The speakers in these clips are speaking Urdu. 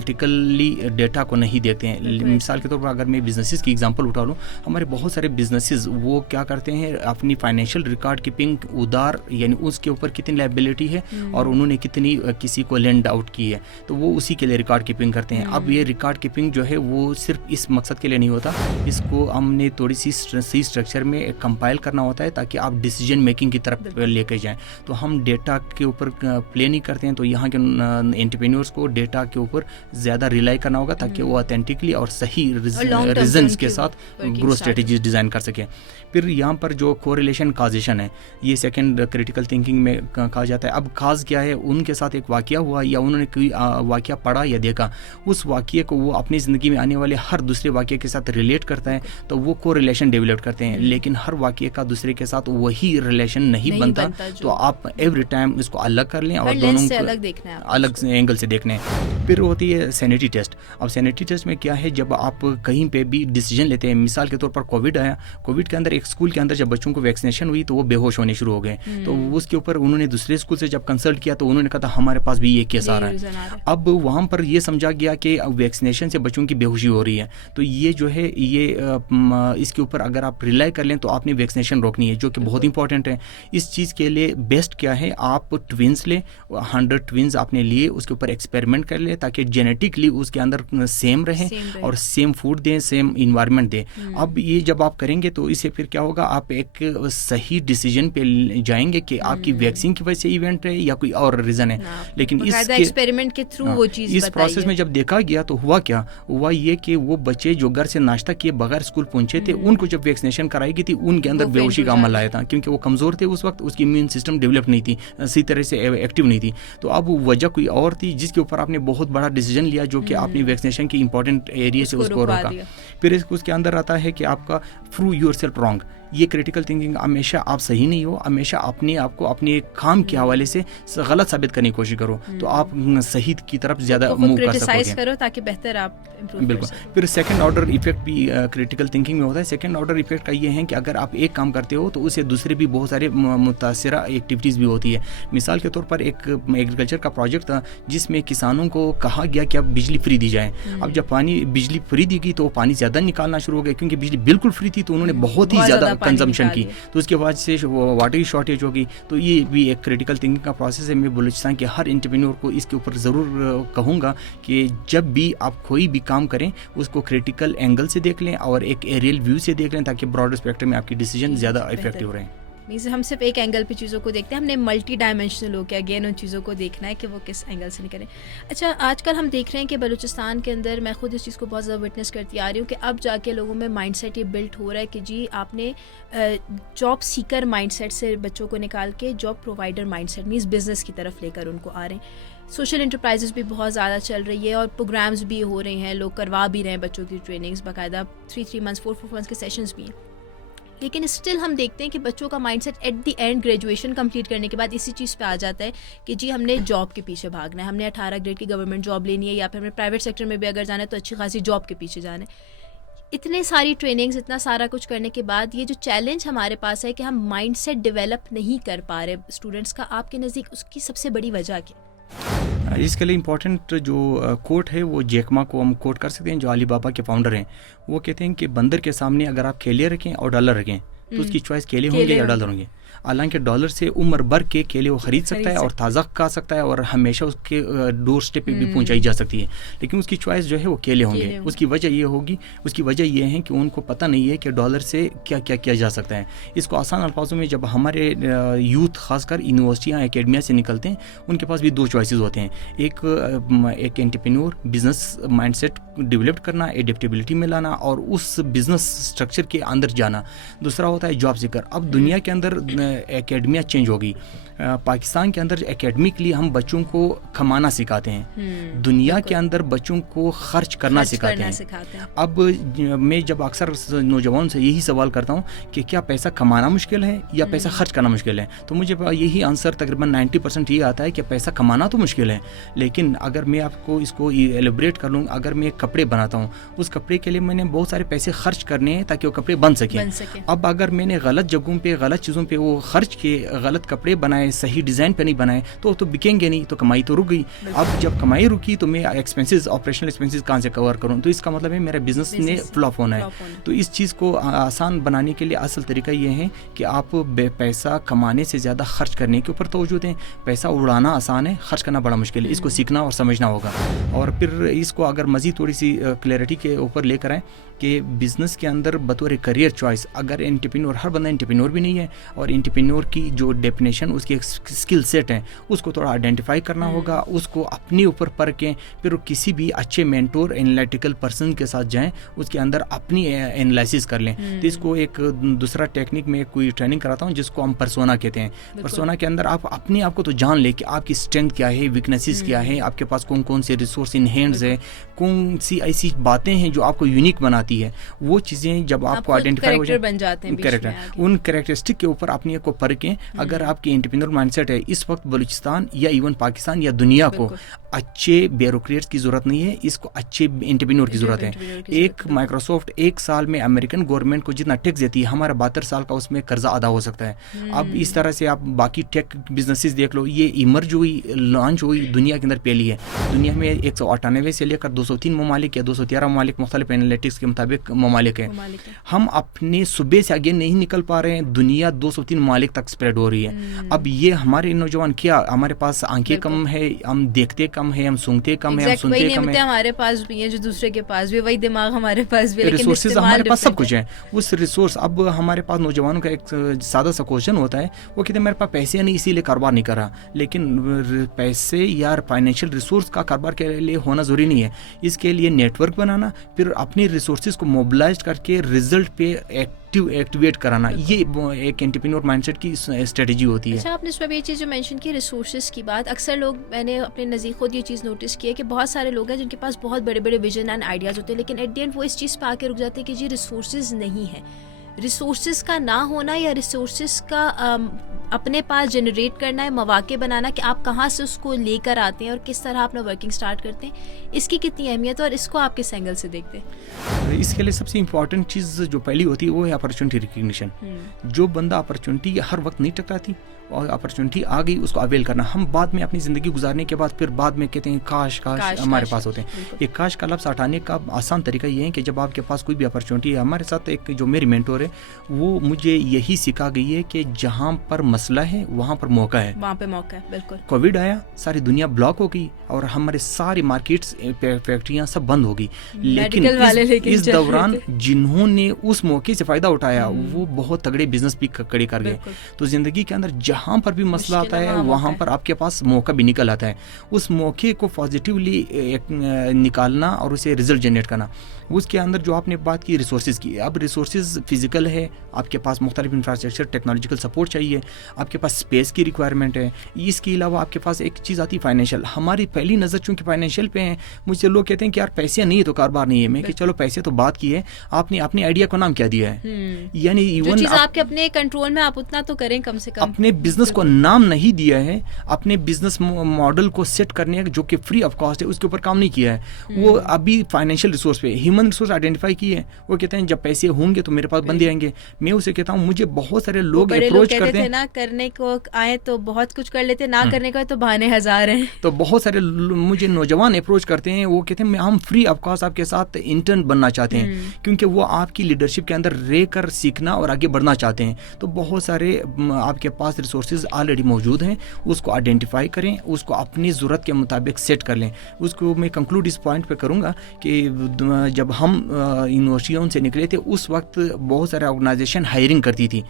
انالیٹیکلی ڈیٹا کو نہیں دیکھتے ہیں. مثال کے طور پر اگر میں بزنسز کی ایگزامپل اٹھا لوں, ہمارے بہت سارے بزنسز وہ کیا کرتے ہیں, اپنی فائنینشیل ریکارڈ کیپنگ ادار یعنی اس کے اوپر کتنی لائبلٹی ہے اور انہوں نے کتنی کسی کو لینڈ آؤٹ کی ہے, تو وہ اسی کے لیے ریکارڈ کیپنگ کرتے ہیں. اب یہ ریکارڈ کیپنگ جو ہے وہ صرف اس مقصد کے لیے نہیں ہوتا, اس کو ہم نے تھوڑی سی صحیح اسٹرکچر میں کمپائل کرنا ہوتا ہے تاکہ آپ ڈیسیجن میکنگ کی طرف لے کے جائیں. تو ہم ڈیٹا کے اوپر پلے نہیں کرتے ہیں, تو یہاں کے انٹرپرینیورس کو ڈیٹا کے اوپر زیادہ ریلائی کرنا ہوگا تاکہ وہ اتھینٹکلی اور صحیح ریزنس کے ساتھ گروتھ اسٹریٹجیز ڈیزائن کر سکیں. پھر یہاں پر جو کوریلیشن کازیشن ہے, یہ سیکنڈ کریٹیکل تھنکنگ میں کہا جاتا ہے. اب کاز کیا ہے, ان کے ساتھ ایک واقعہ ہوا یا انہوں نے کوئی واقعہ پڑھا یا دیکھا, اس واقعے کو وہ اپنی زندگی میں آنے والے ہر دوسرے واقعے کے ساتھ ریلیٹ کرتا ہے, تو وہ کوریلیشن ڈیولپ کرتے ہیں. لیکن ہر واقعے کا دوسرے کے ساتھ وہی ریلیشن نہیں بنتا, تو آپ ایوری ٹائم اس کو الگ کر لیں اور دونوں کو الگ اینگل سے دیکھنا ہے. پھر ہوتی ہے سینیٹی ٹیسٹ. اب سینیٹی ٹیسٹ میں کیا ہے, جب آپ کہیں پہ بھی ڈیسیجن لیتے ہیں, مثال کے طور پر کووڈ آیا, کووڈ کے اندر ایک اسکول کے اندر جب بچوں کو ویکسینیشن ہوئی تو وہ بے ہوش ہونے شروع ہو گئے, تو اس کے اوپر انہوں نے دوسرے اسکول سے جب کنسلٹ کیا تو انہوں نے کہا تھا ہمارے پاس بھی یہ کیس آ رہا ہے. اب وہاں پر یہ سمجھا گیا کہ ویکسینیشن سے بچوں کی بے ہوشی ہو رہی ہے, تو یہ جو ہے یہ اس کے اوپر اگر آپ ریلائی کر لیں تو آپ نے ویکسینیشن روکنی ہے, جو کہ بہت امپورٹنٹ ہے. اس چیز کے لیے بیسٹ کیا ہے, آپ ٹوینس لیں, 100 ٹوینس آپ نے لیے, اس کے اوپر ایکسپیریمنٹ کر لیں تاکہ جینیٹکلی اس کے اندر سیم رہیں اور سیم فوڈ دیں, سیم انوائرمنٹ دیں. اب یہ جب آپ کریں گے تو اس سے پھر کیا ہوگا, آپ ایک صحیح ڈیسیجن پہ جائیں گے کہ آپ کی ویکسین کی وجہ سے ایونٹ ہے یا کوئی اور ریزن ہے. لیکن اس ایکسپیریمنٹ کے تھرو وہ چیز اس پروسیس میں جب دیکھا گیا تو ہوا کیا, ہوا یہ کہ وہ بچے جو گھر سے ناشتہ کیے بغیر اسکول پہنچے تھے, ان کو جب ویکسینیشن کرائی گئی تھی ان کے اندر بے ہوشی کا عمل آیا تھا, کیونکہ وہ کمزور تھے اس وقت, اس کی امیون سسٹم ڈیولپ نہیں تھی, صحیح طرح سے ایکٹیو نہیں تھی. تو اب وجہ کوئی اور تھی جس کے اوپر آپ نے بہت بڑا ڈیسیجن لیا, جو کہ آپ نے ویکسینیشن کی امپورٹنٹ ایریا سے اس کو روکا. پھر اس کے اندر آتا ہے کہ آپ کا پروو یور سیلف رانگ. یہ کریٹیکل تھنکنگ ہمیشہ آپ صحیح نہیں ہو, ہمیشہ اپنے آپ کو اپنے کام کے حوالے سے غلط ثابت کرنے کی کوشش کرو, تو آپ صحیح کی طرف زیادہ موو کر سکو کرو تاکہ بہتر آپ بالکل. پھر سیکنڈ آرڈر ایفیکٹ بھی کریٹیکل تھنکنگ میں ہوتا ہے. سیکنڈ آرڈر ایفیکٹ کا یہ ہے کہ اگر آپ ایک کام کرتے ہو تو اس سے دوسرے بھی بہت سارے متاثرہ ایکٹیویٹیز بھی ہوتی ہے. مثال کے طور پر ایک ایگریکلچر کا پروجیکٹ تھا جس میں کسانوں کو کہا گیا کہ اب بجلی فری دی جائے. اب جب بجلی فری دی گئی تو پانی زیادہ نکالنا شروع ہو گیا, کیونکہ بجلی بالکل فری تھی تو انہوں نے بہت ہی زیادہ کنزمپشن کی, تو اس کے بعد سے واٹر کی شارٹیج ہوگی. تو یہ بھی ایک کریٹیکل تھنکنگ کا پروسیس ہے. میں بلوچستان کے ہر انٹرپرینور کو اس کے اوپر ضرور کہوں گا کہ جب بھی آپ کوئی بھی کام کریں اس کو کریٹیکل اینگل سے دیکھ لیں اور ایک ایریل ویو سے دیکھ لیں, تاکہ براڈر اسپیکٹرم میں آپ کی ڈیسیجن زیادہ افیکٹو رہیں. ہم صرف ایک اینگل پہ چیزوں کو دیکھتے ہیں, ہم نے ملٹی ڈائمینشنل ہو کے اگین ان چیزوں کو دیکھنا ہے کہ وہ کس اینگل سے نکلیں. اچھا, آج کل ہم دیکھ رہے ہیں کہ بلوچستان کے اندر, میں خود اس چیز کو بہت زیادہ وٹنس کرتی آ رہی ہوں کہ اب جا کے لوگوں میں مائنڈ سیٹ یہ بلٹ ہو رہا ہے کہ جی آپ نے جاب سیکر مائنڈ سیٹ سے بچوں کو نکال کے job provider mind set means business کی طرف لے کر ان کو آ رہے ہیں. سوشل انٹرپرائزز بھی بہت زیادہ چل رہی ہے اور پروگرامز بھی ہو رہے ہیں, لوگ کروا بھی رہے ہیں بچوں کی ٹریننگز, باقاعدہ 3 منتھس 4 منتھس کے سیشنز بھی ہیں. لیکن اسٹل ہم دیکھتے ہیں کہ بچوں کا mind set at the end graduation complete کرنے کے بعد اسی چیز پہ آ جاتا ہے کہ جی ہم نے جاب کے پیچھے بھاگنا ہے, ہم نے 18 گریڈ کی گورنمنٹ جاب لینی ہے, یا پھر ہمیں پرائیویٹ سیکٹر میں بھی اگر جانا ہے تو اچھی خاصی جاب کے پیچھے جانا ہے. اتنے ساری ٹریننگز, اتنا سارا کچھ کرنے کے بعد یہ جو چیلنج ہمارے پاس ہے کہ ہم مائنڈ سیٹ ڈیولپ نہیں کر پا رہے اسٹوڈنٹس کا, آپ کے نزدیک اس کی سب سے بڑی وجہ کیا؟ اس کے لیے امپورٹنٹ جو کوٹ ہے وہ جیکما کو ہم کوٹ کر سکتے ہیں, جو علی بابا کے فاؤنڈر ہیں. وہ کہتے ہیں کہ بندر کے سامنے اگر آپ کیلے رکھیں اور ڈالر رکھیں تو اس کی چوائس کیلے ہوں گے یا ڈالر ہوں گے. حالانکہ ڈالر سے عمر بھر کے کیلے وہ خرید سکتا ہے اور تازہ کھا سکتا ہے اور ہمیشہ اس کے ڈور اسٹیپ پہ بھی پہنچائی جا سکتی ہے, لیکن اس کی چوائس جو ہے وہ کیلے ہوں گے. اس کی وجہ یہ ہوگی, اس کی وجہ یہ ہے کہ ان کو پتہ نہیں ہے کہ ڈالر سے کیا کیا کیا جا سکتا ہے. اس کو آسان الفاظوں میں جب ہمارے یوتھ خاص کر یونیورسٹیاں اکیڈمیا سے نکلتے ہیں, ان کے پاس بھی 2 چوائسیز ہوتے ہیں. ایک entrepreneur business mind set develop کرنا, ایڈیپٹیبلٹی میں لانا اور اس بزنس اسٹرکچر کے اندر جانا. دوسرا ہوتا ہے جاب سیکر. اب دنیا کے اندر اکیڈمیا چینج ہوگی. پاکستان کے اندر اکیڈمکلی ہم بچوں کو کمانا سکھاتے ہیں, دنیا کے اندر بچوں کو خرچ کرنا سکھاتے ہیں. اب میں جب اکثر نوجوانوں سے یہی سوال کرتا ہوں کہ کیا پیسہ کمانا مشکل ہے یا پیسہ خرچ کرنا مشکل ہے, تو مجھے یہی آنسر تقریباً 90% یہ آتا ہے کہ پیسہ کمانا تو مشکل ہے, لیکن اگر میں آپ کو اس کو ایلیبریٹ کر لوں, اگر میں کپڑے بناتا ہوں, اس کپڑے کے لیے میں نے بہت سارے پیسے خرچ کرنے ہیں تاکہ وہ کپڑے بن سکیں. اب اگر میں نے غلط جگہوں پہ غلط چیزوں پہ وہ وہ خرچ کے غلط کپڑے بنائے, صحیح ڈیزائن پہ نہیں بنائے تو بکیں گے نہیں, تو کمائی تو رک گئی. اب جب کمائی رکی تو میں ایکسپینسز, آپریشنل ایکسپینسز کہاں سے کور کروں؟ تو اس کا مطلب ہے میرا بزنس نے فلاپ ہونا ہے. تو اس چیز کو آسان بنانے کے لیے اصل طریقہ یہ ہے کہ آپ پیسہ کمانے سے زیادہ خرچ کرنے کے اوپر توجہ دیں. پیسہ اڑانا آسان ہے, خرچ کرنا بڑا مشکل ہے. اس کو سیکھنا اور سمجھنا ہوگا. اور پھر اس کو اگر مزید تھوڑی سی کلیئرٹی کے اوپر لے کر آئیں کہ بزنس کے اندر بطور کریئر چوائس, اگر انٹرپرینور, ہر بندہ انٹرپرینور بھی نہیں ہے, اور انٹرپرینور کی جو ڈیفینیشن, اس کی ایک اسکل سیٹ ہے, اس کو تھوڑا آئیڈینٹیفائی کرنا ہوگا, اس کو اپنے اوپر پرکھیں, پھر کسی بھی اچھے مینٹور انالٹیکل پرسن کے ساتھ جائیں, اس کے اندر اپنی انالائسس کر لیں. تو اس کو ایک دوسرا ٹیکنیک میں کوئی ٹریننگ کراتا ہوں جس کو ہم پرسونا کہتے ہیں. پرسونا کے اندر آپ اپنے آپ کو تو جان لیں کہ آپ کی اسٹرینتھ کیا ہے, ویکنیسز کیا ہے, آپ کے پاس کون کون سے ریسورس ان ہینڈز ہے, کون سی ایسی باتیں ہیں جو آپ کو یونیک بناتی ہے. وہ چیزیں جب آپ کو آئیڈینٹیفائی ہو جائیں, کریکٹر, ان کریکٹرسٹک کے اوپر اپنے کو پرکھیں. اگر آپ کی انٹرپرینور مائنڈ سیٹ ہے, اس وقت بلوچستان یا ایون پاکستان یا دنیا کو اچھے بیوروکریٹس کی ضرورت نہیں ہے, اس کو اچھے انٹرپرینور کی ضرورت ہے. ایک مائکروسافٹ ایک سال میں امریکن گورنمنٹ کو جتنا ٹیکس دیتی ہے, ہمارا 72 سال کا اس میں قرضہ ادا ہو سکتا ہے. اب اس طرح سے آپ باقی ٹیک بزنسز دیکھ لو, یہ ایمرج ہوئی, لانچ ہوئی دنیا کے اندر پہلی ہے. دنیا میں 198 سے لے کر 203 ممالک یا 213 ممالک مختلف انالیٹکس کے مطابق ممالک ہیں. ہم اپنے صوبے سے آگے نہیں نکل پا رہے ہیں, دنیا 203 ممالک تک اسپریڈ ہو رہی ہے. اب یہ ہمارے نوجوان کیا, ہمارے پاس آنکھیں کم ہے, ہم دیکھتے کم ہے, ہم سنتے کم ہے, ہم سنتے کم ہے. ہمارے پاس بھی ہیں جو دوسرے کے پاس بھی, وہی دماغ ہمارے پاس بھی, ریسورسز ہمارے پاس سب کچھ ہے. اس ریسورس, اب ہمارے پاس نوجوانوں کا ایک سادہ سا کوشچن ہوتا ہے, وہ کہتے ہیں میرے پاس پیسے نہیں اسی لیے کاروبار نہیں کر رہا. لیکن پیسے یا فائنینشیل ریسورس کا کاروبار کے لیے ہونا ضروری نہیں ہے. اس کے لیے نیٹ ورک بنانا, پھر اپنی ریسورسز کو موبلائز کر کے رزلٹ پہ ایکٹیویٹ کرانا, یہ ایک انٹرپرینور مائنڈ سیٹ کی اسٹریٹجی ہوتی ہے. اچھا, آپ نے اس میں بھی یہ چیز جو مینشن کی ریسورسز کی بات, اکثر لوگ, میں نے اپنے نزدیک خود یہ چیز نوٹس کی ہے کہ بہت سارے لوگ ہیں جن کے پاس بہت بڑے بڑے ویژن اینڈ آئیڈیاز ہوتے ہیں, لیکن ایٹ دی اینڈ وہ اس چیز پہ آ کے رک جاتے ہیں کہ جی ریسورسز نہیں ہے. ریسورسز کا نہ ہونا یا ریسورسز کا اپنے پاس جنریٹ کرنا ہے, مواقع بنانا کہ آپ کہاں سے اس کو لے کر آتے ہیں اور کس طرح اپنا ورکنگ سٹارٹ کرتے ہیں, اس کی کتنی اہمیت ہے اور اس کو آپ کس اینگل سے دیکھتے ہیں؟ اس کے لیے سب سے امپورٹنٹ چیز جو پہلی ہوتی ہے وہ ہے اپرچونٹی ریکگنیشن. جو بندہ اپرچونٹی ہر وقت نہیں ٹکراتی, اور اپرچونٹی آ گئی اس کو اویل کرنا. ہم بعد میں اپنی زندگی گزارنے کے بعد پھر بعد میں کہتے ہیں کاش ہمارے پاس ہوتے ہیں. یہ کاش کا لفظ ہٹانے کا آسان طریقہ یہ ہے کہ جب آپ کے پاس کوئی بھی اپرچونٹی ہے, ہمارے ساتھ ایک جو میری مینٹور ہے وہ مجھے یہی سکھا گئی ہے کہ جہاں پر مسئلہ ہے وہاں پر موقع ہے, وہاں پہ موقع ہے. بالکل. کووڈ آیا, ساری دنیا بلاک ہو گئی اور ہمارے ساری مارکیٹس, فیکٹریاں سب بند ہو گئی, لیکن اس دوران جنہوں نے اس موقع سے فائدہ اٹھایا وہ بہت تگڑے بزنس بھی کھڑے کر گئے. تو زندگی کے اندر جہاں پر بھی مسئلہ آتا ہے وہاں پر آپ کے پاس موقع بھی نکل آتا ہے. اس موقع کو پازیٹیولی نکالنا اور اسے رزلٹ جنریٹ کرنا. اس کے اندر جو آپ نے بات کی ریسورسز کی, اب ریسورسز فزیکل ہے, آپ کے پاس مختلف انفراسٹرکچر ٹیکنالوجیکل سپورٹ چاہیے, آپ کے پاس اسپیس کی ریکوائرمنٹ ہے. اس کے علاوہ آپ کے پاس ایک چیز آتی ہے فائنینشیل. ہماری پہلی نظر چونکہ فائنینشیل پہ ہیں, مجھ سے لوگ کہتے ہیں کہ یار پیسے نہیں ہے تو کاروبار نہیں ہے. میں کہ چلو پیسے تو بات کی ہے, آپ نے اپنے آئیڈیا کو نام کیا دیا ہے, یعنی ایون آپ کے اپنے کنٹرول میں, آپ اتنا تو کریں کم سے کم. اپنے بزنس کو نام نہیں دیا ہے, اپنے بزنس ماڈل کو سیٹ کرنے جو کہ فری آف کاسٹ ہے اس کے اوپر کام نہیں کیا ہے. وہ ابھی فائنینشیل ریسورس پہ ہیومن ریسورس آئیڈینٹیفائی کی ہے. وہ کہتے ہیں جب پیسے ہوں گے تو میرے پاس بندے آئیں گے. میں اسے کہتا ہوں مجھے بہت سارے لوگ اپروچ کرتے ہیں, نہ کرنے کو آئے تو بہت کچھ کر لیتے, نہ کرنے کو تو بہانے ہزار ہیں. تو بہت سارے مجھے نوجوان اپروچ کرتے ہیں, وہ کہتے ہیں ہم فری آف کاسٹ آپ کے ساتھ انٹرن بننا چاہتے ہیں, کیونکہ وہ آپ کی لیڈرشپ کے اندر رہ کر سیکھنا اور آگے بڑھنا چاہتے ہیں. تو بہت سارے آپ کے پاس ریسورسز آلریڈی موجود ہیں, اس کو آئیڈینٹیفائی کریں, اس کو اپنی ضرورت کے مطابق سیٹ کر لیں. اس کو میں کنکلوڈ اس پوائنٹ پہ کروں گا کہ جب ہم یونیورسٹیوں سے نکلے تھے اس وقت بہت سارے آرگنائزیشن ہائرنگ کرتی تھی.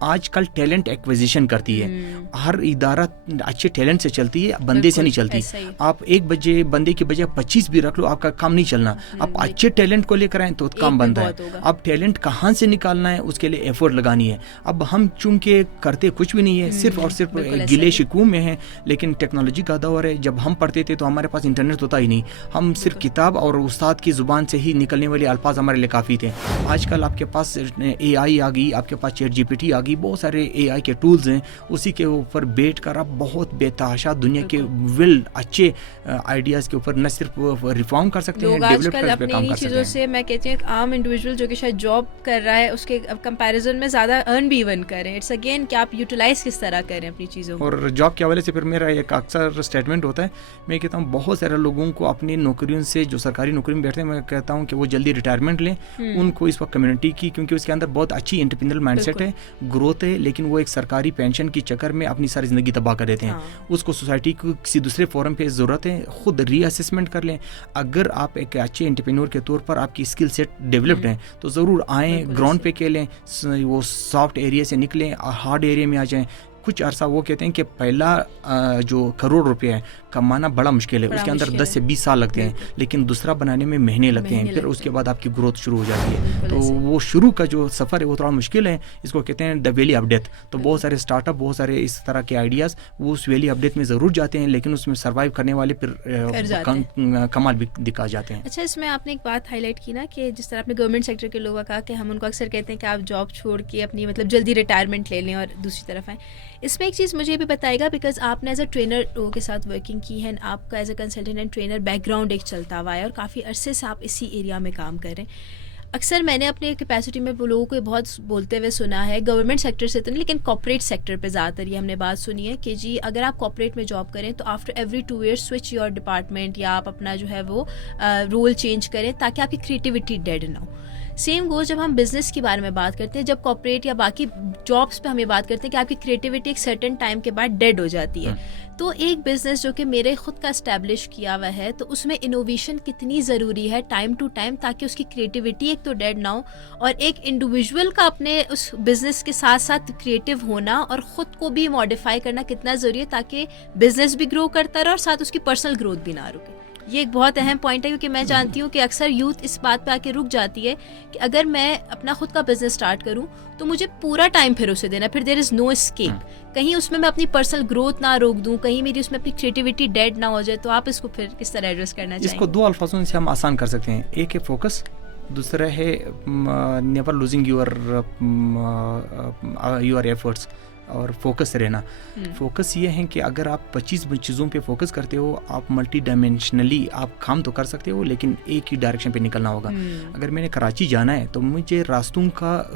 آج کل ٹیلنٹ ایکویزیشن کرتی ہے. ہر ادارہ اچھے ٹیلنٹ سے چلتی ہے, بندے سے نہیں چلتی. آپ ایک بندے کی بجائے 25 بھی رکھ لو, آپ کا کام نہیں چلنا. آپ اچھے ٹیلنٹ کو لے کر آئیں تو کام بنتا ہے. اب ٹیلنٹ کہاں سے نکالنا ہے اس کے لیے ایفورٹ لگانی ہے. اب ہم چونکہ کرتے کچھ بھی نہیں ہے, صرف اور صرف گلے شکووں میں ہیں. لیکن ٹیکنالوجی کا دور ہے. جب ہم پڑھتے تھے تو ہمارے پاس انٹرنیٹ ہوتا ہی نہیں, ہم صرف کتاب اور استاد کی زبان سے ہی نکلنے والے الفاظ ہمارے لیے کافی تھے. آج کل آپ کے پاس اے آئی آ گئی, آپ کے پاس چیٹ جی پی ٹی آ گئی, بہت سارے اے آئی کے ٹولز ہیں. اسی کے اوپر بیٹھ کر آپ بہت بے تحاشا دنیا کے اچھے آئیڈیاز کے اوپر نہ صرف ریفارم کر سکتے ہیں, ڈیولپ کر سکتے ہیں. چیزوں سے میں کہتی ہوں ایک عام انڈیویجول جو کہ شاید جاب کر رہا ہے اس کے کمپیریزن میں زیادہ ارن بھی ایون کریں. اٹس اگین کہ آپ یوٹیلائز کس طرح کریں اپنی چیزوں کو. اور جاب کے حوالے سے پھر میرا ایک اکثر اسٹیٹمنٹ ہوتا ہے, میں کہتا ہوں بہت سارے لوگوں کو اپنی نوکریوں سے, جو سرکاری نوکری میں بیٹھتے ہیں, میں کہتا ہوں کہ وہ جلدی ریٹائرمنٹ لیں. ان کو اس وقت کمیونٹی کی, کیونکہ اس کے اندر بہت اچھی انٹرپرینیورل مائنڈ سیٹ ہے, گروتھ ہے, لیکن وہ ایک سرکاری پینشن کی چکر میں اپنی ساری زندگی تباہ کر دیتے ہیں. اس کو سوسائٹی کو کسی دوسرے فورم پہ ضرورت ہے, خود ری اسسمنٹ کر لیں. اگر آپ ایک اچھے انٹرپرینور کے طور پر آپ کی اسکل سیٹ ڈیولپڈ ہیں تو ضرور آئیں, گراؤنڈ پہ کھیلیں, وہ سافٹ ایریا سے نکلیں, ہارڈ ایریا میں آ جائیں. کچھ عرصہ وہ کہتے ہیں کہ پہلا جو کروڑ روپیہ ہے کمانا بڑا مشکل ہے, اس کے اندر 10 سے 20 سال لگتے ہیں, لیکن دوسرا بنانے میں مہینے لگتے ہیں, پھر اس کے بعد آپ کی گروتھ شروع ہو جاتی ہے. تو وہ شروع کا جو سفر ہے وہ تھوڑا مشکل ہے, اس کو کہتے ہیں دا ویلی آف ڈیتھ. تو بہت سارے اسٹارٹ اپ, بہت سارے اس طرح کے آئیڈیاز وہ اس ویلی آف ڈیتھ میں ضرور جاتے ہیں, لیکن اس میں سروائیو کرنے والے پھر کمال بھی دکھا جاتے ہیں. اچھا, اس میں آپ نے ایک بات ہائی لائٹ کی نا کہ جس طرح آپ نے گورنمنٹ سیکٹر کے لوگوں کا کہ ہم ان کو اکثر کہتے ہیں کہ آپ جاب چھوڑ کے اپنی مطلب جلدی ریٹائرمنٹ لے لیں اور دوسری طرف آئیں. اس میں ایک چیز مجھے بھی بتائے گا, بیکاز آپ نے ایز اے ٹرینر لوگوں کے ساتھ ورکنگ کی ہے, آپ کا as a consultant and trainer back ground ایک چلتا ہوا ہے اور کافی عرصے سے آپ اسی ایریا میں کام کر رہے ہیں. اکثر میں نے اپنے کیپیسٹی میں لوگوں کو بہت بولتے ہوئے سنا ہے, گورنمنٹ سیکٹر سے تو نہیں لیکن کارپوریٹ سیکٹر پہ زیادہ تر یہ ہم نے بات سنی ہے کہ جی اگر آپ کارپوریٹ میں جاب کریں تو after every 2 years switch your department, یا آپ اپنا جو ہے وہ رول چینج کریں تاکہ آپ کی کریٹیوٹی ڈیڈ نہ ہو. سیم گوز جب ہم بزنس کے بارے میں بات کرتے ہیں, جب کارپوریٹ یا باقی جابس پہ ہم یہ بات کرتے ہیں کہ آپ کی کریٹیوٹی ایک سرٹن ٹائم کے بعد ڈیڈ ہو جاتی ہے. تو ایک بزنس جو کہ میرے خود کا اسٹیبلش کیا ہوا ہے, تو اس میں انوویشن کتنی ضروری ہے ٹائم ٹو ٹائم, تاکہ اس کی کریٹیوٹی ایک تو ڈیڈ نہ ہو, اور ایک انڈیویژول کا اپنے اس بزنس کے ساتھ ساتھ کریٹیو ہونا اور خود کو بھی ماڈیفائی کرنا کتنا ضروری ہے تاکہ بزنس بھی گرو کرتا رہے اور ساتھ اس کی پرسنل گروتھ بھی نہ رکے. یہ ایک بہت اہم پوائنٹ ہے, کیونکہ میں جانتی ہوں کہ اکثر یوتھ اس بات پہ آ کے رک جاتی ہے کہ اگر میں اپنا خود کا بزنس اسٹارٹ کروں تو مجھے پورا ٹائم پھر اسے دینا, پھر دیر از نو اسکیپ. کہیں اس میں اپنی پرسنل گروتھ نہ روک دوں, کہیں میری اس میں اپنی کریٹیوٹی ڈیڈ نہ ہو جائے. تو آپ اس کو پھر کس طرح ایڈریس کرنا چاہیں گے؟ اس کو 2 الفاظوں سے ہم آسان کر سکتے ہیں. ایک ہے فوکس, دوسرا ہے نیور لوزنگ یور ایفرٹس, اور فوکس رہنا. فوکس یہ ہے کہ اگر آپ 25 چیزوں پہ فوکس کرتے ہو, آپ ملٹی ڈائمینشنلی آپ کام تو کر سکتے ہو, لیکن ایک ہی ڈائریکشن پہ نکلنا ہوگا. اگر میں نے کراچی جانا ہے تو مجھے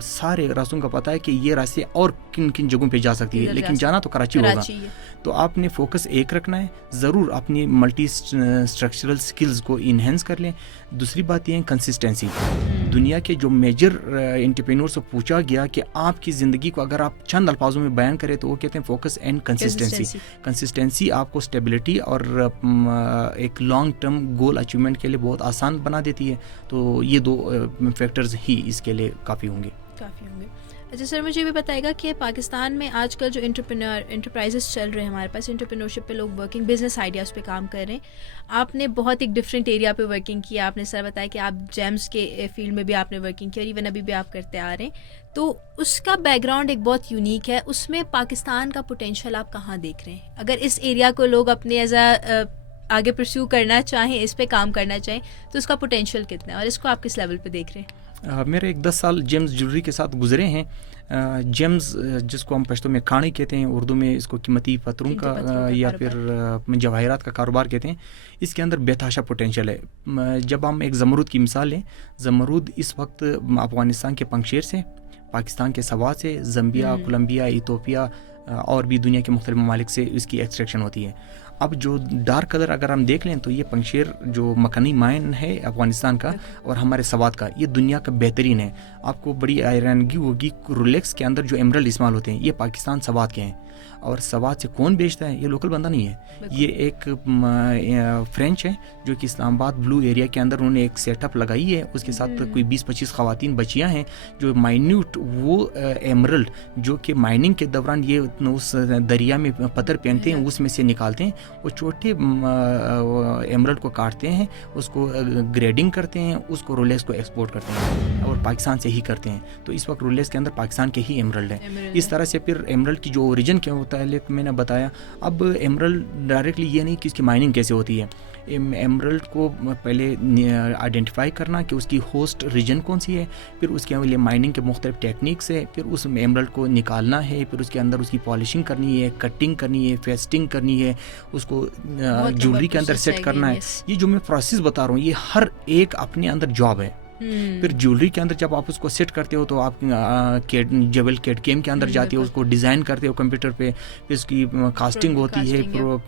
سارے راستوں کا پتہ ہے کہ یہ راستے اور کن کن جگہوں پہ جا سکتی ہے, لیکن جانا تو کراچی ہوگا. تو آپ نے فوکس ایک رکھنا ہے. ضرور اپنی ملٹی اسٹرکچرل سکلز کو انہینس کر لیں. دوسری بات یہ ہے کنسسٹنسی. دنیا کے جو میجر انٹرپرینور سے پوچھا گیا کہ آپ کی زندگی کو اگر آپ چند الفاظوں میں بیان کریں تو وہ کہتے ہیں فوکس اینڈ کنسسٹنسی. کنسسٹنسی آپ کو اسٹیبلٹی اور ایک لانگ ٹرم گول اچیومنٹ کے لیے بہت آسان بنا دیتی ہے. تو یہ 2 فیکٹرز ہی اس کے لیے کافی ہوں گے. اچھا سر, مجھے بھی بتائے گا کہ پاکستان میں آج کل جو انٹرپرائزز چل رہے ہیں ہمارے پاس, انٹرپرینورشپ پہ لوگ ورکنگ بزنس آئیڈیاز پہ کام کر رہے ہیں. آپ نے بہت ایک ڈفرینٹ ایریا پہ ورکنگ کیا. آپ نے سر بتایا کہ آپ جیمز کے فیلڈ میں بھی آپ نے ورکنگ کی, اور ایون ابھی بھی آپ کرتے آ رہے ہیں. تو اس کا بیک گراؤنڈ ایک بہت یونیک ہے. اس میں پاکستان کا پوٹینشیل آپ کہاں دیکھ رہے ہیں؟ اگر اس ایریا کو لوگ اپنے ایز اے آگے پرسیو کرنا چاہیں, اس پہ کام کرنا چاہیں, تو اس کا پوٹینشیل کتنا ہے اور اس کو آپ کس لیول پہ دیکھ رہے ہیں؟ میرے 10 سال جیمز جیولری کے ساتھ گزرے ہیں. جیمز جس کو ہم پشتو میں کھانے کہتے ہیں, اردو میں اس کو قیمتی پتھروں کا یا پھر جواہرات کا کاروبار کہتے ہیں. اس کے اندر بے تحاشا پوٹینشیل ہے. جب ہم ایک زمرود کی مثال لیں, زمرود اس وقت افغانستان کے پنکشیر سے, پاکستان کے سوات سے, زمبیا, کولمبیا, ایتھوپیا اور بھی دنیا کے مختلف ممالک سے اس کی ایکسٹریکشن ہوتی ہے. اب جو ڈارک کلر اگر ہم دیکھ لیں تو یہ پنکشیر جو مکنی مائن ہے افغانستان کا اور ہمارے سوات کا, یہ دنیا کا بہترین ہے. آپ کو بڑی حیرانگی ہوگی, رولیکس کے اندر جو ایمرلڈ استعمال ہوتے ہیں یہ پاکستان سوات کے ہیں. اور سوات سے کون بیچتا ہے؟ یہ لوکل بندہ نہیں ہے, یہ ایک فرینچ ہے جو کہ اسلام آباد بلو ایریا کے اندر انہوں نے ایک سیٹ اپ لگائی ہے. اس کے ساتھ کوئی 20-25 خواتین بچیاں ہیں جو مائنیوٹ وہ ایمرلڈ جو کہ مائننگ کے دوران یہ اس دریا میں پتھر پہنتے ہیں اس میں سے نکالتے ہیں, وہ چھوٹے ایمرلڈ کو کاٹتے ہیں, اس کو گریڈنگ کرتے ہیں, اس کو رولیکس کو ایکسپورٹ کرتے ہیں اور پاکستان سے ہی کرتے ہیں. تو اس وقت رولیکس کے اندر پاکستان کے ہی ایمرلڈ ہیں. اس طرح سے پھر ایمرلڈ کی جو اوریجن کے متعلق میں نے بتایا. اب ایمرلڈ ڈائریکٹلی یہ نہیں کہ اس کی مائننگ کیسے ہوتی ہے. ایمرلڈ کو پہلے آئیڈینٹیفائی کرنا کہ اس کی ہوسٹ ریجن کون سی ہے, پھر اس کے لیے مائننگ کے مختلف ٹیکنیکس ہے, پھر اس ایمرلڈ کو نکالنا ہے, پھر اس کے اندر اس کی پالشنگ کرنی ہے, کٹنگ کرنی ہے, فیسٹنگ کرنی ہے, اس کو جیولری کے اندر سیٹ کرنا ہے. یہ جو میں پروسیس بتا رہا ہوں یہ ہر ایک اپنے اندر جاب ہے. پھر جیولری کے اندر جب آپ اس کو سیٹ کرتے ہو تو آپ جیول کیٹ کیم کے اندر جاتے ہو, اس کو ڈیزائن کرتے ہو کمپیوٹر پہ, پھر اس کی کاسٹنگ ہوتی ہے,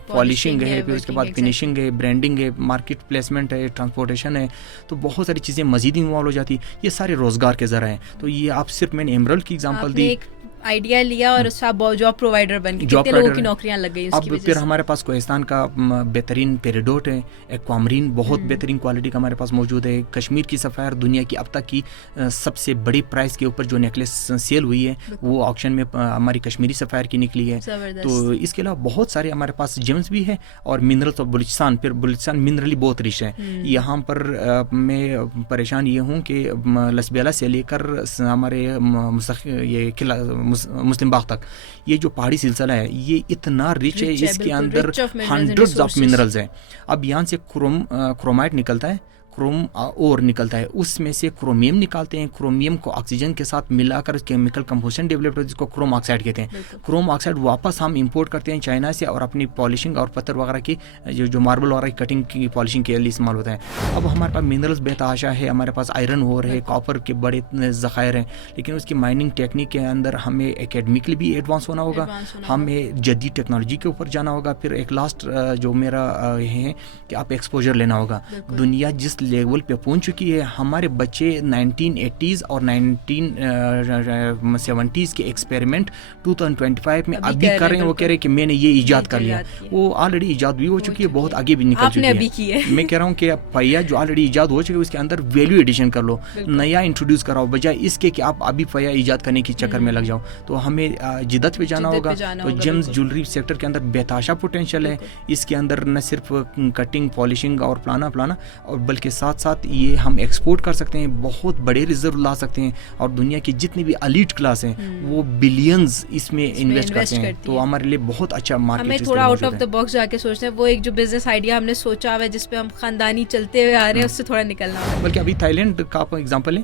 پالشنگ ہے, پھر اس کے بعد فنیشنگ ہے, برانڈنگ ہے, مارکیٹ پلیسمنٹ ہے, ٹرانسپورٹیشن ہے. تو بہت ساری چیزیں مزید انوالو ہو جاتی. یہ سارے روزگار کے ذرائع ہیں. تو یہ آپ صرف میں نے ایمرلڈ کی ایگزامپل دی, آئیڈیا لیا اور اس کا جاب پرووائڈر بن گئے, کتنے لوگوں کی نوکریاں لگ گئی. اب پھر ہمارے پاس کوہستان کا بہترین پیریڈوٹ ہے, ایکوامرین بہت بہترین کوالٹی کا ہمارے پاس موجود ہے. کشمیر کی سفائر دنیا کی اب تک کی سب سے بڑی پرائز کے اوپر جو نیکلس سیل ہوئی ہے وہ آکشن میں ہماری کشمیری سفائر کی نکلی ہے. تو اس کے علاوہ بہت سارے ہمارے پاس جیمز بھی ہے اور منرلس آف بلوچستان. پھر بلوچستان منرلی بہت رچ ہے. یہاں پر میں پریشان یہ ہوں کہ لسبیلا سے لے کر ہمارے یہ قلعہ مسلم باغ تک یہ جو پہاڑی سلسلہ ہے یہ اتنا رچ ہے, اس کے اندر ہنڈریڈز آف منرلز ہیں. اب یہاں سے کرومائٹ نکلتا ہے, کروم اور نکلتا ہے, اس میں سے کرومیم نکالتے ہیں. کرومیم کو آکسیجن کے ساتھ ملا کر کیمیکل کمپوزیشن ڈیولپ ہوتا ہے جس کو کروم آکسائڈ کہتے ہیں. کروم آکسائڈ واپس ہم امپورٹ کرتے ہیں چائنا سے اور اپنی پالشنگ اور پتھر وغیرہ کی جو ماربل وغیرہ کی کٹنگ کی پالشنگ کے لیے استعمال ہوتا ہے. اب ہمارے پاس منرلز بے تحاشا ہے, ہمارے پاس آئرن اور ہے, کاپر کے بڑے ذخائر ہیں, لیکن اس کی مائننگ ٹیکنیک کے اندر ہمیں اکیڈمیکلی بھی ایڈوانس ہونا ہوگا, ہمیں جدید ٹیکنالوجی کے اوپر جانا ہوگا. پھر ایک لاسٹ جو میرا ہے کہ آپ ایکسپوجر لینا ہوگا. دنیا جس لیول پہ پہنچ چکی ہے, ہمارے بچے 1980s اور 1970s کے ایکسپیریمنٹ 2025 میں ابھی کر رہے ہیں. وہ کہہ رہے ہیں کہ میں نے یہ ایجاد کر لیا. وہ آلریڈی ایجاد بھی ہو چکی ہے, بہت آگے بھی نکل چکی ہے. میں کہہ رہا ہوں کہ پیا جو آلریڈی ایجاد ہو چکی ہے اس کے اندر ویلیو ایڈیشن کر لو, نیا انٹروڈیوس کراؤ, بجائے اس کے کہ آپ ابھی پیا ایجاد کرنے کی چکر میں لگ جاؤ. تو ہمیں جدت پہ جانا ہوگا. تو جیمز جیولری سیکٹر کے اندر بے تحاشا پوٹینشیل ہے. اس کے اندر نہ صرف کٹنگ, پالشنگ اور پلانا اور بلکہ ساتھ ساتھ یہ ہم ایکسپورٹ کر سکتے ہیں, بہت بڑے ریزرو لا سکتے ہیں, اور دنیا کی جتنی بھی الیٹ کلاس ہیں وہ بلینز اس میں انویسٹ کرتے ہیں. تو ہمارے لیے بہت اچھا مارکیٹ. ہمیں تھوڑا آؤٹ آف دا باکس جا کے سوچنا ہے, وہ ایک جو بزنس آئیڈیا ہم نے سوچا ہوا ہے جس پہ ہم خاندانی چلتے ہوئے آ رہے ہیں اس سے تھوڑا نکلنا ہوگا. بلکہ ابھی تھائی لینڈ کا آپ ایگزامپل ہے,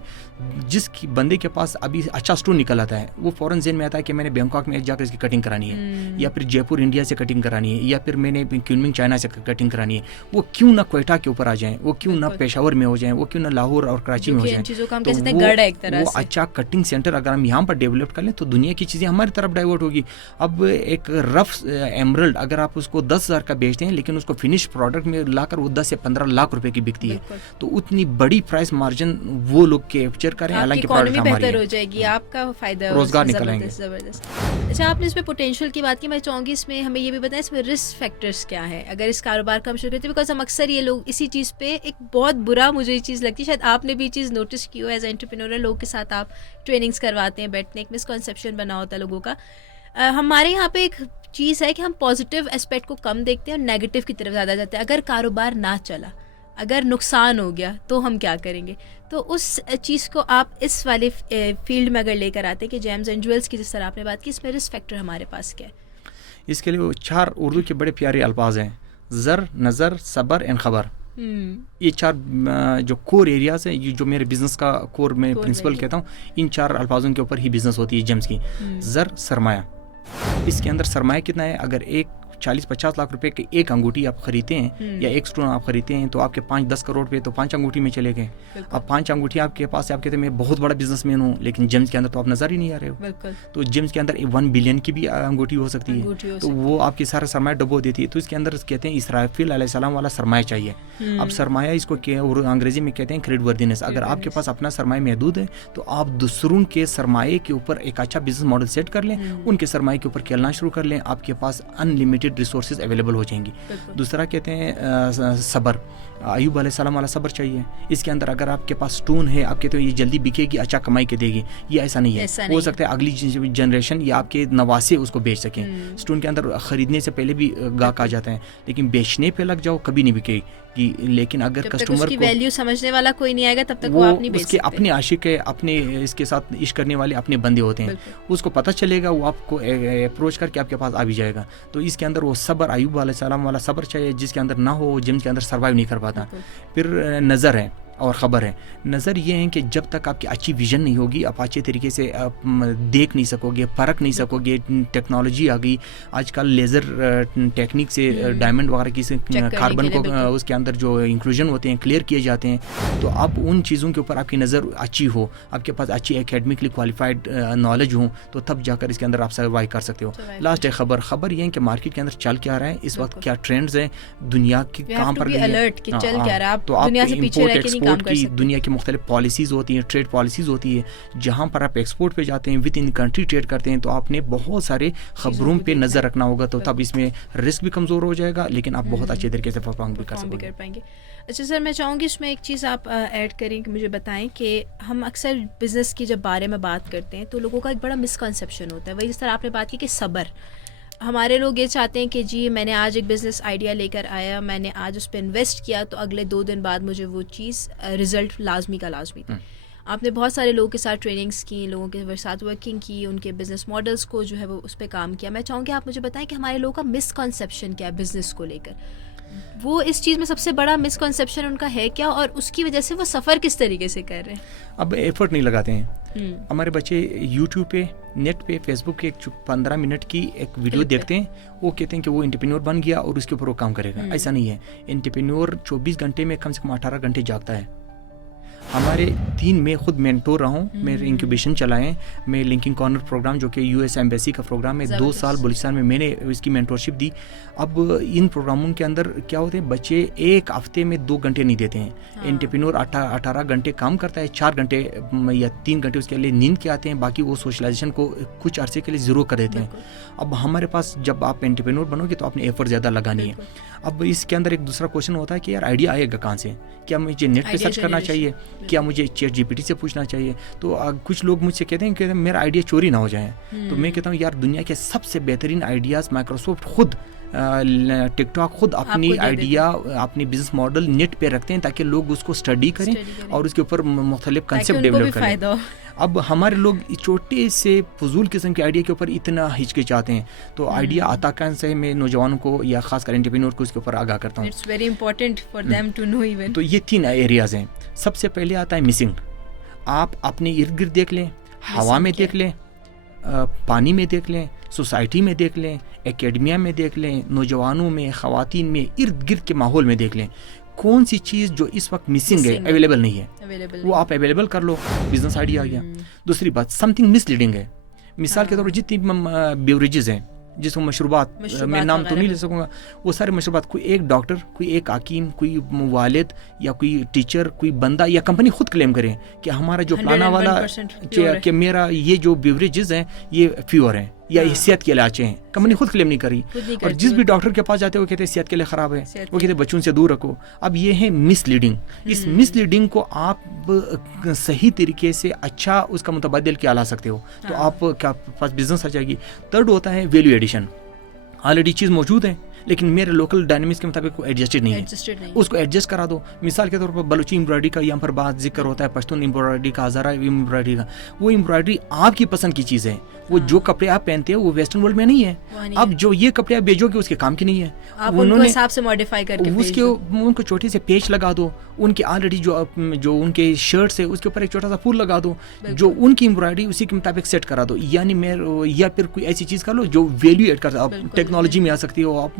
جس کی بندے کے پاس ابھی اچھا اسٹور نکل آتا ہے وہ فوراً ذہن میں آتا ہے کہ میں نے بینکاک میں جا کر اس کی کٹنگ کرانی ہے, یا پھر جے پور انڈیا سے کٹنگ کرانی ہے, یا پھر میں نے کنمنگ چائنا سے کٹنگ کرانی ہے. وہ کیوں نہ کوئٹہ کے اوپر آ جائیں, وہ کیوں نہ پشاور میں ہو جائیں, وہ کیوں نہ لاہور اور کراچی میں ہو جائیں. تو وہ اچھا کٹنگ سینٹر اگر ہم یہاں پر ڈیولپ کر لیں تو دنیا کی چیزیں ہماری طرف ڈائیورٹ ہوگی. اب ایک رف ایمرلڈ اگر آپ اس کو 10,000 کا بیچتے ہیں لیکن اس کو فنش پروڈکٹ میں لا کر وہ 10 سے 15 لاکھ روپے کی بکتی ہے, تو اتنی بڑی پرائس مارجن وہ لوگ کیپچر کریں, حالانکہ پروڈکٹ ہماری بہتر ہو جائے گی, آپ کا فائدہ, روزگار نکل آئیں گے. زبردست. اچھا, آپ نے اس میں پوٹینشیل کی بات کی, میں چاہوں گی اس میں ہمیں یہ بھی بتائیں اس میں رسک فیکٹرز کیا ہے اگر اس کاروبار کو ہم شروع کرتے ہیں, بیکاز ہم اکثر یہ لوگ اسی چیز پہ ایک بہت برا مجھے یہ چیز لگتی ہے, شاید آپ نے بھی یہ چیز نوٹس کی ہو ایز انٹرپرینور, لوگوں کے ساتھ آپ ٹریننگس کرواتے ہیں, بیٹھنے ایک مسکنسیپشن بنا ہوتا ہے لوگوں کا. ہمارے یہاں پہ ایک چیز ہے کہ ہم پازیٹیو اسپیکٹ کو کم دیکھتے ہیں اور نیگیٹو کی طرف زیادہ جاتے ہیں. اگر کاروبار نہ چلا, اگر نقصان ہو گیا تو ہم کیا کریں گے؟ تو اس چیز کو آپ اس والے فیلڈ میں اگر لے کر آتے ہیں کہ جیمز اینڈ جیولز کی جس طرح آپ نے بات کی, اس میں رسک فیکٹر ہمارے پاس کیا ہے؟ اس کے لیے 4 اردو کے بڑے پیارے الفاظ ہیں, زر, نظر, صبر اینڈ خبر. یہ 4 جو کور ایریاز ہیں, یہ جو میرے بزنس کا کور میں پرنسپل کہتا ہوں, ان 4 الفاظوں کے اوپر ہی بزنس ہوتی ہے جیمز کی. زر, سرمایہ. اس کے اندر سرمایہ کتنا ہے؟ اگر 40-50 لاکھ روپے کے ایک انگوٹھی آپ خریدتے ہیں یا ایک سٹون آپ خریدتے ہیں تو آپ کے 5-10 کروڑ پہ تو 5 انگوٹھی میں چلے گئے. اب 5 انگوٹھی آپ کے پاس, آپ کہتے ہیں میں بہت بڑا بزنس مین ہوں, لیکن جیمز کے اندر تو آپ نظر ہی نہیں آ رہے ہو. تو جیمز کے اندر 1 بلین کی بھی انگوٹھی ہو سکتی ہے, تو وہ آپ کی سارا سرمایہ ڈبو دیتی ہے. تو اس کے اندر کہتے ہیں اسرافیل علیہ السلام والا سرمایہ چاہیے. اب سرمایہ اس کو انگریزی میں کہتے ہیں کریڈٹ وردینس. اگر آپ کے پاس اپنا سرمایہ محدود ہے تو آپ دوسروں کے سرمایہ کے اوپر ایک اچھا بزنس ماڈل سیٹ کر لیں, ان کے سرمایہ کے اوپر کھیلنا شروع کر لیں. آپ کے پاس ان لمیٹڈ لمیٹڈ ریسورسز اویلیبل ہو جائیں گی. دوسرا کہتے ہیں صبر. ایوب علیہ السلام والا صبر چاہیے. اس کے اندر اگر آپ کے پاس اسٹون ہے, آپ کہتے ہو یہ جلدی بکے گی, اچھا کمائی کے دے گی, یہ ایسا نہیں ہے. ہو سکتا ہے اگلی جنریشن یا آپ کے نواسے اس کو بیچ سکیں. اسٹون کے اندر خریدنے سے پہلے بھی گاہک آ جاتا ہے, لیکن بیچنے پہ لگ جاؤ کبھی نہیں بکے گی. لیکن اگر کسٹمر کو ویلیو سمجھنے والا کوئی نہیں آئے گا تب تک وہ آپ نہیں بیچ سکتے. اس کے اپنے عاشق ہے, اپنے اس کے ساتھ عشق کرنے والے اپنے بندے ہوتے ہیں, اس کو پتہ چلے گا, وہ آپ کو اپروچ کر کے آپ کے پاس آ بھی جائے گا. تو اس کے اندر وہ صبر, ایوب علیہ السلام والا صبر چاہیے, جس کے اندر نہ ہو, جن کے اندر سروائیو نہیں کر پاتا. پھر نظر ہے اور خبر ہے. نظر یہ ہے کہ جب تک آپ کی اچھی ویژن نہیں ہوگی, آپ اچھے طریقے سے دیکھ نہیں سکو گے, پرکھ نہیں سکو گے. ٹیکنالوجی آ گئی آج کل, لیزر ٹیکنیک سے ڈائمنڈ وغیرہ کی کاربن کو اس کے اندر جو انکلوژن ہوتے ہیں کلیئر کیے جاتے ہیں. تو آپ ان چیزوں کے اوپر آپ کی نظر اچھی ہو, آپ کے پاس اچھی اکیڈمکلی کوالیفائڈ نالج ہوں, تو تب جا کر اس کے اندر آپ سروائیو کر سکتے ہو. لاسٹ ہے خبر. خبر یہ ہے کہ مارکیٹ کے اندر چل کیا رہا ہے اس وقت, کیا ٹرینڈز ہیں, دنیا کی کہاں پر گئی ہے, تو آپ امپورٹ ایکسپورٹ کی دنیا کی مختلف پالیسیز ہوتی ہیں, ٹریڈ پالیسیز ہوتی ہے, جہاں پر آپ ایکسپورٹ پہ جاتے ہیں, ود ان کنٹری ٹریڈ کرتے ہیں, تو آپ نے بہت سارے خبروں پہ نظر رکھنا ہوگا. تو تب اس میں رسک بھی کمزور ہو جائے گا, لیکن آپ بہت اچھے طریقے سے پرفارم بھی کر سکیں گے. اچھا سر, میں چاہوں گی اس میں ایک چیز آپ ایڈ کریں کہ مجھے بتائیں کہ ہم اکثر بزنس کی جب بارے میں بات کرتے ہیں تو لوگوں کا ایک بڑا مسکنسیپشن ہوتا ہے. وہی جس طرح آپ نے بات کی کہ صبر, ہمارے لوگ یہ چاہتے ہیں کہ جی میں نے آج ایک بزنس آئیڈیا لے کر آیا, میں نے آج اس پہ انویسٹ کیا, تو اگلے 2 دن بعد مجھے وہ چیز رزلٹ لازمی کا لازمی تھا. آپ نے بہت سارے لوگوں کے ساتھ ٹریننگس کی, لوگوں کے ساتھ ورکنگ کی, ان کے بزنس ماڈلس کو جو ہے وہ اس پہ کام کیا. میں چاہوں گی آپ مجھے بتائیں کہ ہمارے لوگوں کا مسکنسیپشن کیا ہے بزنس کو لے کر, وہ اس چیز میں سب سے بڑا مسکنسیپشن ان کا ہے کیا, اور اس کی وجہ سے وہ سفر کس طریقے سے کر رہے ہیں. اب ایفرٹ نہیں لگاتے ہیں. ہمارے بچے یوٹیوب پہ, نیٹ پہ, فیس بک کے 15 منٹ کی ایک ویڈیو دیکھتے ہیں, وہ کہتے ہیں کہ وہ انٹرپرینور بن گیا اور اس کے اوپر وہ کام کرے گا. ایسا نہیں ہے. انٹرپرینور 24 گھنٹے میں کم سے کم 18 گھنٹے جاگتا ہے. ہمارے 3 میں خود مینٹور رہا ہوں, میرے انکیوبیشن چلائے ہیں. میں لنکنگ کارنر پروگرام جو کہ یو ایس ایمبیسی کا پروگرام ہے, 2 سال بلوچستان میں نے اس کی مینٹورشپ دی. اب ان پروگراموں کے اندر کیا ہوتے ہیں, بچے ایک ہفتے میں 2 گھنٹے نہیں دیتے ہیں. انٹرپرینور 18 گھنٹے کام کرتا ہے, 4 گھنٹے یا 3 گھنٹے اس کے لیے نیند کے آتے ہیں, باقی وہ سوشلائزیشن کو کچھ عرصے کے لیے زیرو کر دیتے ہیں. اب ہمارے پاس جب آپ انٹرپرینور بنو گے تو آپ نے ایفرٹ زیادہ لگانی ہے. اب اس کے اندر ایک دوسرا کوشچن ہوتا ہے کہ یار آئیڈیا آئے گا کہاں سے, کیا مجھے نیٹ پہ سرچ کرنا چاہیے, کیا مجھے چیٹ جی پی ٹی سے پوچھنا چاہیے. تو کچھ لوگ مجھ سے کہتے ہیں کہ میرا آئیڈیا چوری نہ ہو جائے. تو میں کہتا ہوں یار دنیا کے سب سے بہترین آئیڈیاز مائکروسافٹ خود, ٹک ٹاک خود اپنی آئیڈیا, اپنی بزنس ماڈل نیٹ پہ رکھتے ہیں تاکہ لوگ اس کو اسٹڈی کریں اور اس کے اوپر مختلف کنسیپٹ ڈیولپ کریں. اب ہمارے لوگ چھوٹے سے فضول قسم کے آئیڈیا کے اوپر اتنا ہچکچاتے ہیں. تو آئیڈیا آتا کہاں سے, میں نوجوانوں کو یا خاص کر انٹرپرینور کو اس کے اوپر آگاہ کرتا ہوں. It's very important for them to know even. تو یہ 3 ایریاز ہیں. سب سے پہلے آتا ہے مسنگ. آپ اپنے ارد گرد دیکھ لیں, ہوا میں دیکھ لیں, پانی میں دیکھ لیں, سوسائٹی میں دیکھ لیں, اکیڈمیا میں دیکھ لیں, نوجوانوں میں, خواتین میں, ارد گرد کے ماحول میں دیکھ لیں, کون سی چیز جو اس وقت مسنگ ہے, اویلیبل نہیں ہے, وہ آپ اویلیبل کر لو, بزنس آئیڈیا آ گیا. دوسری بات, سم تھنگ مس لیڈنگ ہے. مثال کے طور پر جتنی بیوریجز ہیں, جس کو مشروبات, میں نام تو نہیں لے سکوں گا, وہ سارے مشروبات, کوئی ایک ڈاکٹر, کوئی ایک حکیم, کوئی والد یا کوئی ٹیچر, کوئی بندہ یا کمپنی خود کلیم کرے کہ ہمارا جو پلانا والا کہ میرا یہ جو بیوریجز ہیں یہ پیور ہیں یا صحت کے لیے اچھے ہیں, کمپنی خود کلیم نہیں کری. اور جس بھی ڈاکٹر کے پاس جاتے ہیں وہ کہتے ہیں صحت کے لیے خراب ہے, وہ کہتے ہیں بچوں سے دور رکھو. اب یہ ہے مس لیڈنگ. اس مس لیڈنگ کو آپ صحیح طریقے سے اچھا اس کا متبادل کیا لا سکتے ہو, تو آپ کا پاس بزنس آ جائے گی. تھرڈ ہوتا ہے ویلیو ایڈیشن. آلریڈی چیز موجود ہے لیکن میرے لوکل ڈائنامکس کے مطابق ایڈجسٹڈ نہیں ہے, اس کو ایڈجسٹ کرا دو. مثال کے طور پر بلوچی امبرائڈری کا یہاں پر بات ذکر ہوتا ہے, پشتون امبرائڈری کا, ہزارہ امبرائڈری کا. وہ امبرائڈری آپ کی پسند کی چیز ہے. وہ جو کپڑے آپ پہنتے ہیں وہ ویسٹرن ورلڈ میں نہیں ہے. اب جو یہ کپڑے آپ بیچو گے اس کے کام کی نہیں ہے, انہوں نے حساب سے ماڈیفائی کر کے اس کے ان کو چھوٹے سے پیچ لگا دو. ان کے آلریڈی جو ان کے شرٹس ہے اس کے اوپر ایک چھوٹا سا پھول لگا دو, جو ان کی امبرائڈری اسی کے مطابق سیٹ کرا دو. یعنی میں یا پھر کوئی ایسی چیز کر لو جو ویلیو ایڈ کرتا. آپ ٹیکنالوجی میں آ سکتی ہو, آپ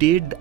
1.5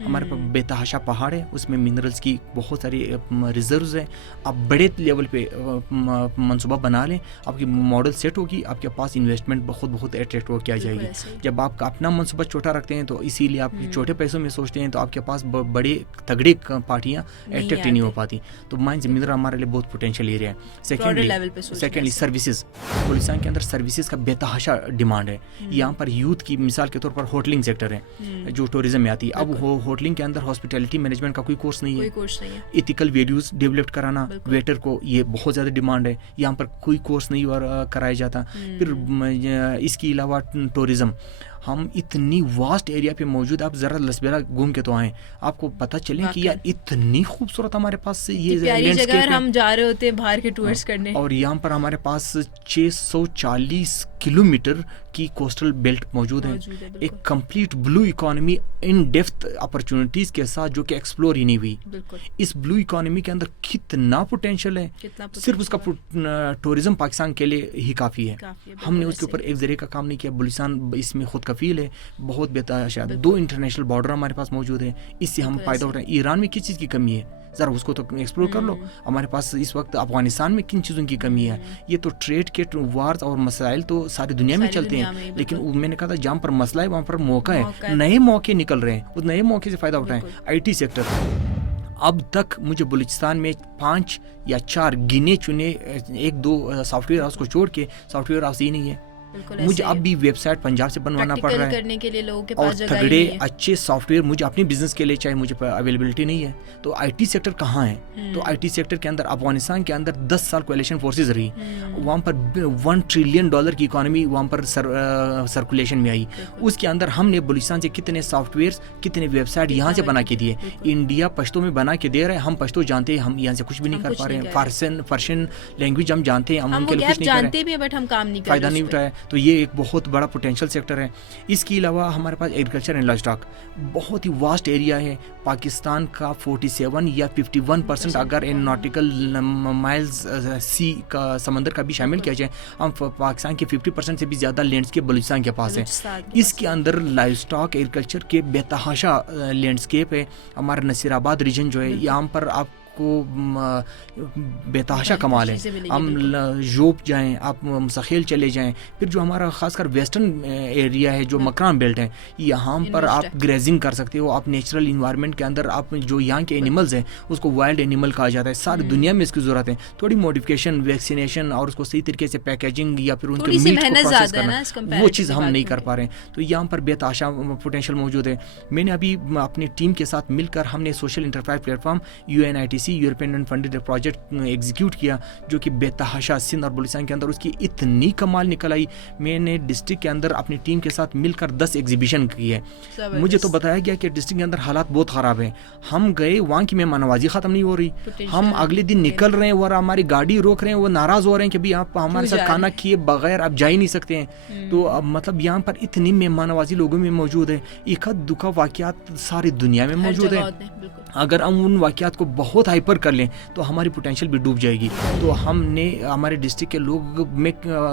ہمارے پاس بے-تحاشا پہاڑ ہے, اس میں منرلس کی بہت ساری ریزروز ہیں. آپ بڑے لیول پہ منصوبہ بنا لیں, آپ کی ماڈل سیٹ ہوگی, آپ کے پاس انویسٹمنٹ بہت اٹریکٹ ہو کے آ جائے گی. جب آپ کا اپنا منصوبہ چھوٹا رکھتے ہیں تو اسی لیے آپ چھوٹے پیسوں میں سوچتے ہیں, تو آپ کے پاس بڑے تگڑے پارٹیاں اٹریکٹ نہیں ہو پاتی. تو مائنز منرل ہمارے لیے بہت پوٹینشیل ایریا ہے. سیکنڈلی سروسز, بلوچستان کے اندر سروسز کا بے تحاشا ڈیمانڈ ہے. یہاں پر یوتھ کی مثال کے طور پر ہوٹلنگ سیکٹر ہے جو ٹورزم میں آتی ہے. اب ہوٹلنگ کے اندر ہاسپٹیلٹی مینجمنٹ کا کوئی کورس نہیں ہے. ایتھیکل ویلیوز ڈیولپ کرانا ویٹر کو, یہ بہت زیادہ ڈیمانڈ ہے. یہاں پر کوئی کورس نہیں کرایا جاتا. پھر اس کے علاوہ ٹورزم, ہم اتنی واسٹ ایریا پہ موجود, آپ ذرا لسبیرا گھوم کے تو آئیں, آپ کو پتہ چلیں کہ یار اتنی خوبصورت ہمارے پاس یہ پیاری جگہ ہے, ہم جا رہے ہوتے ہیں باہر کے ٹورس کرنے. اور یہاں پر ہمارے پاس 640 کلومیٹر کی کوسٹل بیلٹ موجود ہے. ایک complete blue economy in depth opportunities کے ساتھ جو کہ ایکسپلور ہی نہیں ہوئی. اس بلو اکانومی کے اندر کتنا پوٹینشیل ہے, صرف اس کا ٹورزم پاکستان کے لیے ہی کافی ہے. ہم نے اس کے اوپر ایک ذریعے کا کام نہیں کیا. بلوچستان اس میں خود کفیل ہے, بہت بہتر. 2 انٹرنیشنل بارڈر ہمارے پاس موجود ہے, اس سے ہم فائدہ اٹھائیں. ایران میں کس چیز کی کمی ہے, ذرا اس کو تو ایکسپلور کر لو. ہمارے پاس اس وقت افغانستان میں کن چیزوں کی کمی ہے. یہ تو ٹریڈ کے وارز اور مسائل تو ساری دنیا میں چلتے ہیں, لیکن میں نے کہا تھا جہاں پر مسئلہ ہے وہاں پر موقع ہے, نئے موقع نکل رہے ہیں, اس نئے موقع سے فائدہ اٹھائیں. آئی ٹی سیکٹر, اب تک مجھے بلوچستان میں 5 یا 4 گنے چنے 1-2 سافٹ ویئر ہاؤس کو چھوڑ کے سافٹ ویئر ہاؤس ہی نہیں ہے. مجھے اب بھی ویب سائٹ پنجاب سے بنوانا پڑ رہا ہے, اور تگڑے اچھے سافٹ ویئر مجھے اپنے بزنس کے لیے چاہیے, مجھے اویلیبلٹی نہیں ہے. تو آئی ٹی سیکٹر کہاں ہے؟ تو آئی ٹی سیکٹر کے اندر افغانستان کے اندر 10 سال کولیشن فورسز رہی, وہاں پر $1 ٹریلین کی اکانومی وہاں پر سرکولیشن میں آئی. اس کے اندر ہم نے بلوچستان سے کتنے سافٹ ویئرس, کتنے ویب سائٹ یہاں سے بنا کے دیے. انڈیا پشتو میں بنا کے دے رہا ہے, ہم پشتو جانتے ہیں, ہم یہاں سے کچھ بھی نہیں کر پا رہے ہیں. فرشن لینگویج ہم جانتے ہیں, ہم ان کے لیے کچھ نہیں کر رہے, فائدہ نہیں اٹھایا. تو یہ ایک بہت بڑا پوٹینشیل سیکٹر ہے. اس کے علاوہ ہمارے پاس ایگریکلچر اینڈ لائف اسٹاک بہت ہی واسٹ ایریا ہے. پاکستان کا 47 یا 51% اگر ان ناٹیکل مائلز سی کا سمندر کا بھی شامل کیا جائے, ہم پاکستان کے 50% سے بھی زیادہ لینڈسکیپ بلوچستان کے پاس ہے. اس کے اندر لائف اسٹاک ایگریکلچر کے بے تحاشا لینڈسکیپ ہے. ہمارا نصیر آباد ریجن جو ہے, یہاں پر آپ کو بے تحاشا کمال ہے. ہم یوب جائیں, آپ مسخیل چلے جائیں, پھر جو ہمارا خاص کر ویسٹرن ایریا ہے جو مکران بیلٹ ہے, یہاں پر آپ گریزنگ کر سکتے ہو. آپ نیچرل انوائرمنٹ کے اندر آپ جو یہاں کے اینیملز ہیں اس کو وائلڈ اینیمل کہا جاتا ہے. ساری دنیا میں اس کی ضرورت ہے. تھوڑی موڈیفکیشن, ویکسینیشن اور اس کو صحیح طریقے سے پیکیجنگ یا پھر ان کے میٹ کو پروسیس کرنا, وہ چیز ہم نہیں کر پا رہے ہیں. تو یہاں پر بے تحاشا پوٹینشیل موجود ہے. میں نے ابھی اپنی ٹیم کے ساتھ مل کر ہم نے social enterprise plate form UNITC European funded project execute کیا, جو کہ بے تحاشا سندھ اور بلوچستان کے اندر اس کی اتنی کمال نکل آئی. میں نے ڈسٹرکٹ کے اندر اپنی ٹیم کے ساتھ مل کر 10 ایگزیبیشن کی ہے. مجھے تو بتایا گیا کہ ڈسٹرکٹ کے اندر حالات بہت خراب ہیں. ہم گئے, وہاں کی مہمان نوازی ختم نہیں ہو رہی. ہم اگلے دن نکل رہے ہیں اور ہماری گاڑی روک رہے ہیں, وہ ناراض ہو رہے ہیں کہ بھی آپ ہمارے ساتھ کھانا کیے بغیر آپ جا ہی نہیں سکتے ہیں. تو مطلب یہاں پر اتنی مہمان نوازی لوگوں میں موجود ہے. ایک دکھا واقعات ساری دنیا میں موجود ہے. اگر ہم ان واقعات کو بہت ہائپر کر لیں تو ہماری پوٹینشیل بھی ڈوب جائے گی. تو ہم نے ہمارے ڈسٹرکٹ کے لوگ, میں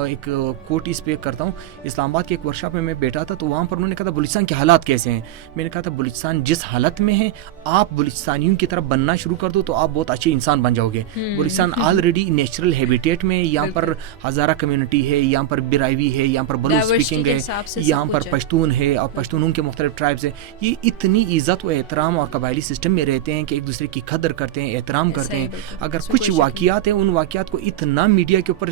ایک کوٹ اس پہ کرتا ہوں, اسلام آباد کے ایک ورکشاپ میں بیٹھا تھا, تو وہاں پر انہوں نے کہا تھا بلوچستان کے حالات کیسے ہیں. میں نے کہا تھا بلوچستان جس حالت میں ہے, آپ بلوچستانیوں کی طرف بننا شروع کر دو تو آپ بہت اچھے انسان بن جاؤ گے. بلوچستان آلریڈی نیچرل ہیبیٹیٹ میں, یہاں پر ہزارہ کمیونٹی ہے, یہاں پر براوی ہے, یہاں پر بلوچ اسپیکنگ ہے, یہاں پر پشتون ہے اور پشتونوں کے مختلف ٹرائبس ہیں. یہ اتنی عزت و احترام اور قبائلی سسٹم میں رہتے ہیں کہ ایک دوسرے کی قدر کرتے ہیں, احترام کرتے ہیں. اگر کچھ واقعات ہیں, ان واقعات کو اتنا میڈیا کے اوپر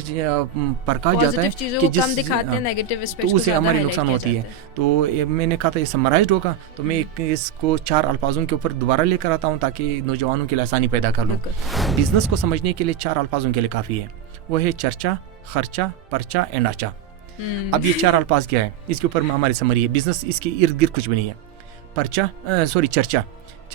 پرکھا جاتا ہے کہ جس تو اسے ہماری نقصان ہوتی ہے. تو میں نے کہا تھا یہ سمرائزڈ ہوگا, تو میں اس کو 4 الفاظوں کے اوپر دوبارہ لے کر آتا ہوں تاکہ نوجوانوں کے لیے آسانی پیدا کر لوں. بزنس کو سمجھنے کے لیے 4 الفاظوں کے لیے کافی ہے. وہ ہے چرچا, خرچہ, پرچہ اینڈ آچا. اب یہ 4 الفاظ کیا ہے, اس کے اوپر ہماری سمری ہے. بزنس اس کے ارد گرد کچھ بھی نہیں ہے. چرچا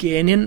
KNN